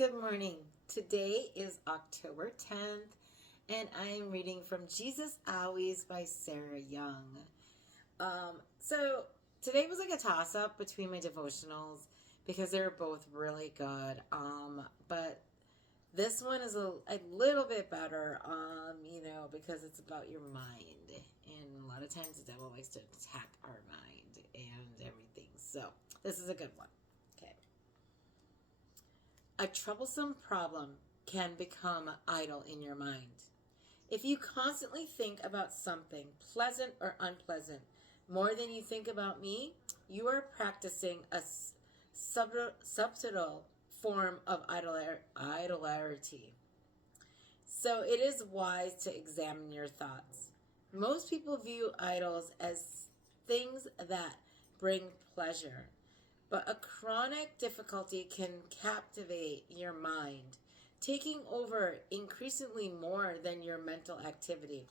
Good morning. Today is October 10th, and I am reading from Jesus Always by Sarah Young. So today was like a toss up between my devotionals because they were both really good. But this one is a little bit better, because it's about your mind. And a lot of times the devil likes to attack our mind and everything. So this is a good one. Okay. A troublesome problem can become idle in your mind. If you constantly think about something, pleasant or unpleasant, more than you think about me, you are practicing a subtle form of idolatry. So it is wise to examine your thoughts. Most people view idols as things that bring pleasure, but a chronic difficulty can captivate your mind, taking over increasingly more than your mental activity.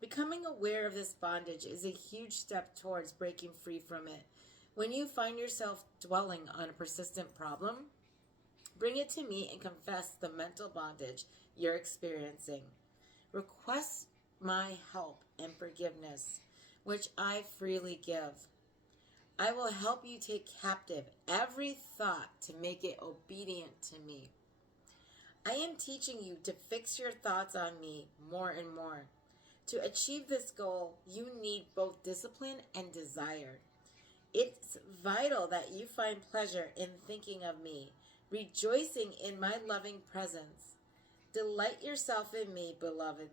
Becoming aware of this bondage is a huge step towards breaking free from it. When you find yourself dwelling on a persistent problem, bring it to me and confess the mental bondage you're experiencing. Request my help and forgiveness, which I freely give. I will help you take captive every thought to make it obedient to me. I am teaching you to fix your thoughts on me more and more. To achieve this goal, you need both discipline and desire. It's vital that you find pleasure in thinking of me, rejoicing in my loving presence. Delight yourself in me, beloved.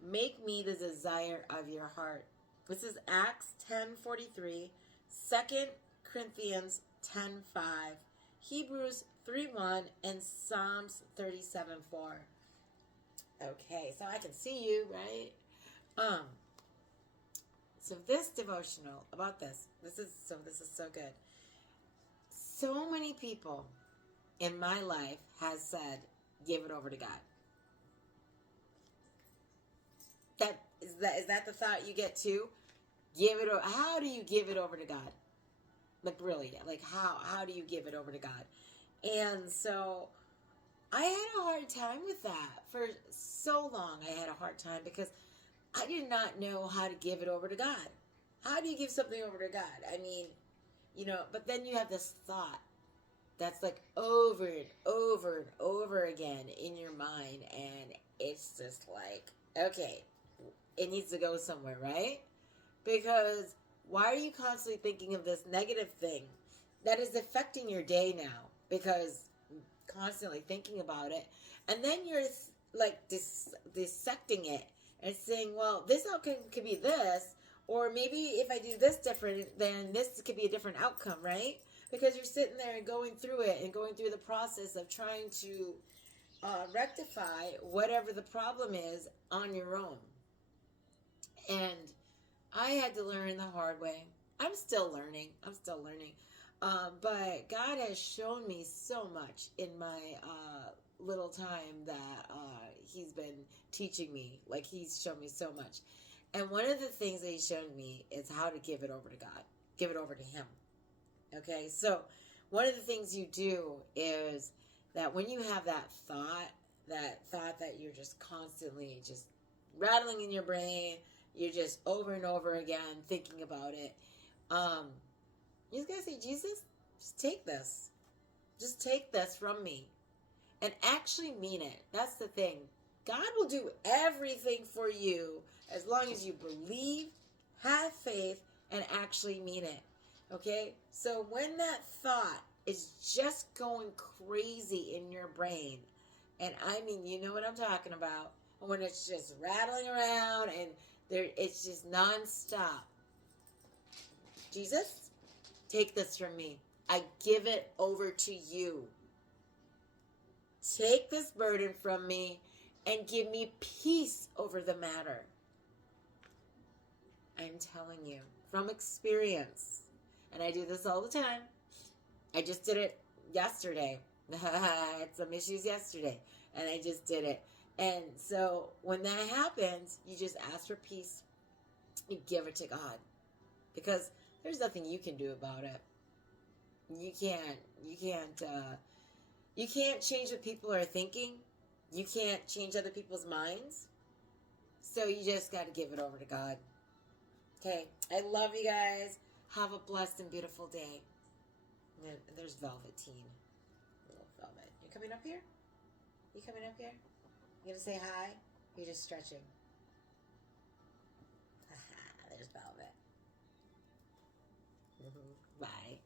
Make me the desire of your heart. This is Acts 10:43. 2 Corinthians 10:5, Hebrews 3:1, and Psalms 37:4. Okay, so I can see you, right? So this devotional about this is so good. So many people in my life has said, give it over to God. Is that the thought you get too? Give it over. How do you give it over to God? Like really, like how do you give it over to God? And so I had a hard time with that for so long. I had a hard time because I did not know how to give it over to God. How do you give something over to God? I mean, but then you have this thought that's like over and over and over again in your mind, and it's just like, okay, it needs to go somewhere, right? Because why are you constantly thinking of this negative thing that is affecting your day now? Because constantly thinking about it, and then you're like dissecting it and saying, well, this outcome could be this, or maybe if I do this different, then this could be a different outcome, right? Because you're sitting there and going through it and going through the process of trying to rectify whatever the problem is on your own. And I had to learn the hard way. I'm still learning. But God has shown me so much in my little time that He's been teaching me. Like, He's shown me so much. And one of the things that He showed me is how to give it over to God. Give it over to Him. Okay? So, one of the things you do is that when you have that thought that you're just constantly just rattling in your brain, you're just over and over again thinking about it. You just gotta say, Jesus, just take this. Just take this from me. And actually mean it. That's the thing. God will do everything for you as long as you believe, have faith, and actually mean it. Okay? So when that thought is just going crazy in your brain, and I mean, you know what I'm talking about, when it's just rattling around and it's just nonstop. Jesus, take this from me. I give it over to you. Take this burden from me and give me peace over the matter. I'm telling you from experience, and I do this all the time. I just did it yesterday. I had some issues yesterday, and I just did it. And so when that happens, you just ask for peace. You give it to God, because there's nothing you can do about it. You can't You can't change what people are thinking. You can't change other people's minds. So you just got to give it over to God. Okay. I love you guys. Have a blessed and beautiful day. And there's Velveteen. Little Velvet. You coming up here? You coming up here? You gonna say hi? You're just stretching. There's Velvet. Bye.